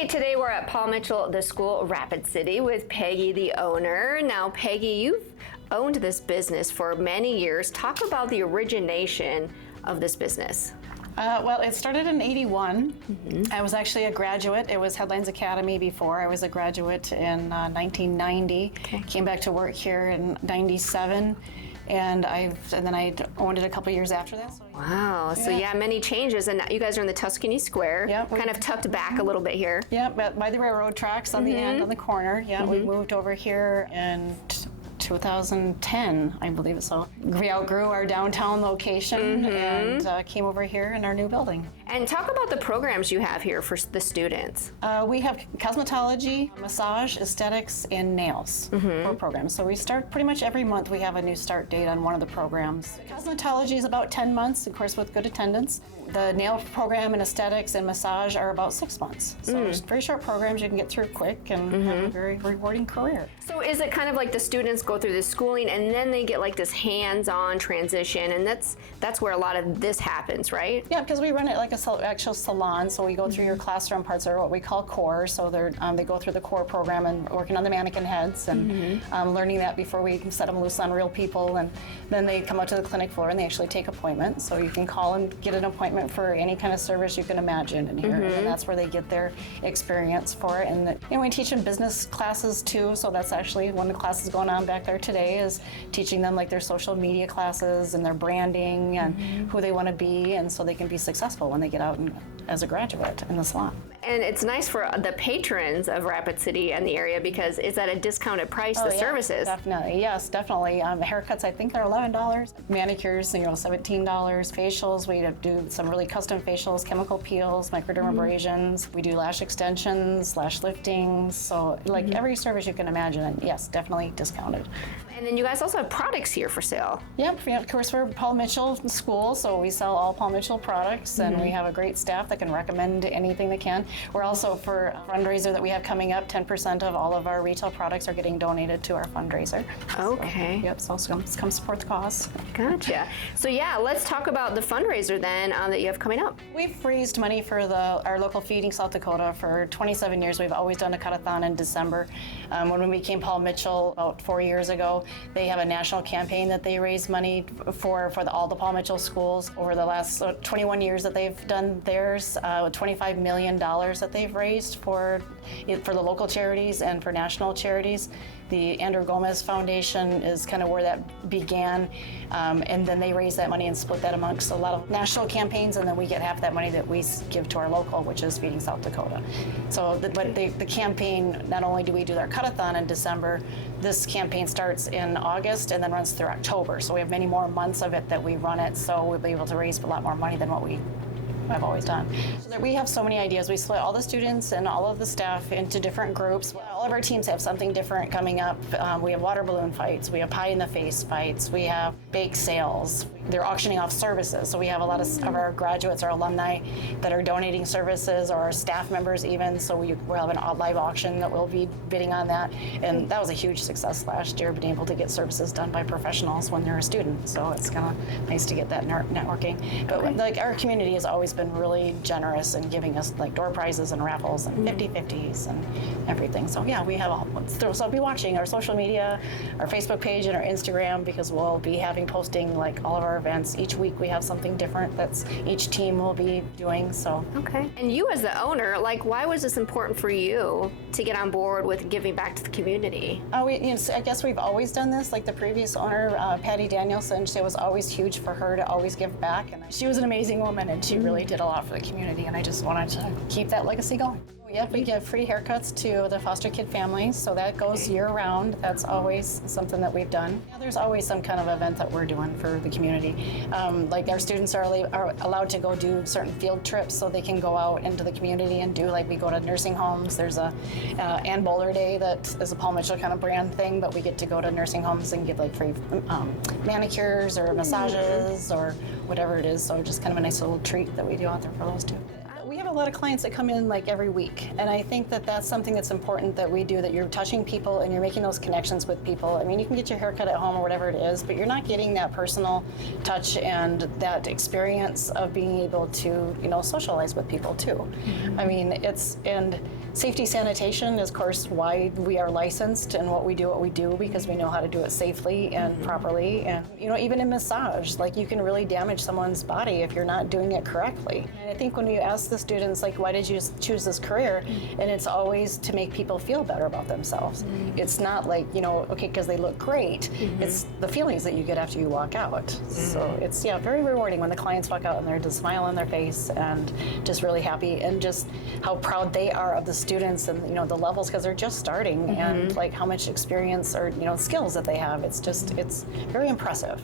Hey, today we're at Paul Mitchell, the school, Rapid City, with Peggy, the owner. Now, Peggy, you've owned this business for many years. Talk about the origination of this business. Well, it started in '81. I was actually a graduate. It was Headlines Academy before. I was a graduate in 1990. Okay. Came back to work here in '97. And then I owned it a couple years after that. So, Wow, so yeah, many changes, and now you guys are in the Tuscany Square, kind of tucked back a little bit here. Yeah, by the railroad tracks on the end, on the corner. Yeah, we moved over here in 2010, I believe. So we outgrew our downtown location and came over here in our new building. And talk about the programs you have here for the students. We have cosmetology, massage, aesthetics, and nails for programs. So we start pretty much every month. We have a new start date on one of the programs. Cosmetology is about 10 months, of course, with good attendance. The nail program and aesthetics and massage are about 6 months. So it's very short programs you can get through quick and have a very rewarding career. So is it kind of like the students go through the schooling and then they get like this hands-on transition, and that's where a lot of this happens, right? Yeah, because we run it like a actual salon. So we go through your classroom parts, or what we call core. So they go through the core program and working on the mannequin heads and learning that before we set them loose on real people. And then they come out to the clinic floor and they actually take appointments. So you can call and get an appointment for any kind of service you can imagine in here. And that's where they get their experience for it. And we teach them business classes too. So that's actually one of the classes going on back there today, is teaching them like their social media classes and their branding and who they want to be, and so they can be successful when they get out as a graduate in the salon. And it's nice for the patrons of Rapid City and the area because it's at a discounted price, the services. Definitely, yes, definitely. Haircuts, I think, are $11. Manicures, $17. Facials, we do some really custom facials, chemical peels, microdermabrasions. We do lash extensions, lash liftings, so like every service you can imagine, and yes, definitely discounted. And then you guys also have products here for sale. Yep, of course we're Paul Mitchell School, so we sell all Paul Mitchell products, and we have a great staff that can recommend anything they can. We're also, for a fundraiser that we have coming up, 10% of all of our retail products are getting donated to our fundraiser. Okay. So, come support the cause. Gotcha. So yeah, let's talk about the fundraiser then that you have coming up. We've raised money for our local Feeding South Dakota for 27 years. We've always done a cut-a-thon in December. When we became Paul Mitchell about 4 years ago, they have a national campaign that they raise money for all the Paul Mitchell schools. Over the last 21 years that they've done theirs, $25 million that they've raised for the local charities and for national charities. The Andrew Gomez Foundation is kind of where that began, and then they raise that money and split that amongst a lot of national campaigns, and then we get half that money that we give to our local, which is Feeding South Dakota. So, but the campaign, not only do we do our cut-a-thon in December, this campaign starts in August and then runs through October. So we have many more months of it that we run it, so we'll be able to raise a lot more money than what I've always done. So we have so many ideas. We split all the students and all of the staff into different groups. All of our teams have something different coming up. We have water balloon fights. We have pie in the face fights. We have bake sales. They're auctioning off services. So we have a lot of our graduates, our alumni, that are donating services, or our staff members even. So we'll have a live auction that we'll be bidding on that. And that was a huge success last year, being able to get services done by professionals when they're a student. So it's kind of nice to get that networking. But like our community has always been really generous in giving us like door prizes and raffles and 50/50s and everything. So yeah, we have all. So be watching our social media, our Facebook page and our Instagram, because we'll be posting like all of our events. Each week we have something different that's each team will be doing. So okay. And you as the owner, like, why was this important for you to get on board with giving back to the community? I guess we've always done this. Like the previous owner, Patty Danielson, it was always huge for her to always give back, and she was an amazing woman, and she really did a lot for the community, and I just wanted to keep that legacy going. Yep, we give free haircuts to the foster kid families, so that goes year-round. That's always something that we've done. Yeah, there's always some kind of event that we're doing for the community. Like our students are allowed to go do certain field trips, so they can go out into the community and do, like we go to nursing homes. There's a Ann Bowler Day that is a Paul Mitchell kind of brand thing, but we get to go to nursing homes and get like free manicures or massages or whatever it is, so just kind of a nice little treat that we do out there for those two. We have have a lot of clients that come in like every week, and I think that that's something that's important that we do, that you're touching people and you're making those connections with people. I mean, you can get your haircut at home or whatever it is, but you're not getting that personal touch and that experience of being able to, socialize with people too. I mean, and safety sanitation is, of course, why we are licensed and what we do, because we know how to do it safely and properly. And, even in massage, like, you can really damage someone's body if you're not doing it correctly. And I think when you ask the students, like, why did you choose this career? And it's always to make people feel better about themselves. It's not like, okay, because they look great. It's the feelings that you get after you walk out. So it's, very rewarding when the clients walk out and they're just smile on their face and just really happy, and just how proud they are of the students and, the levels, because they're just starting, and like how much experience or, skills that they have. It's very impressive.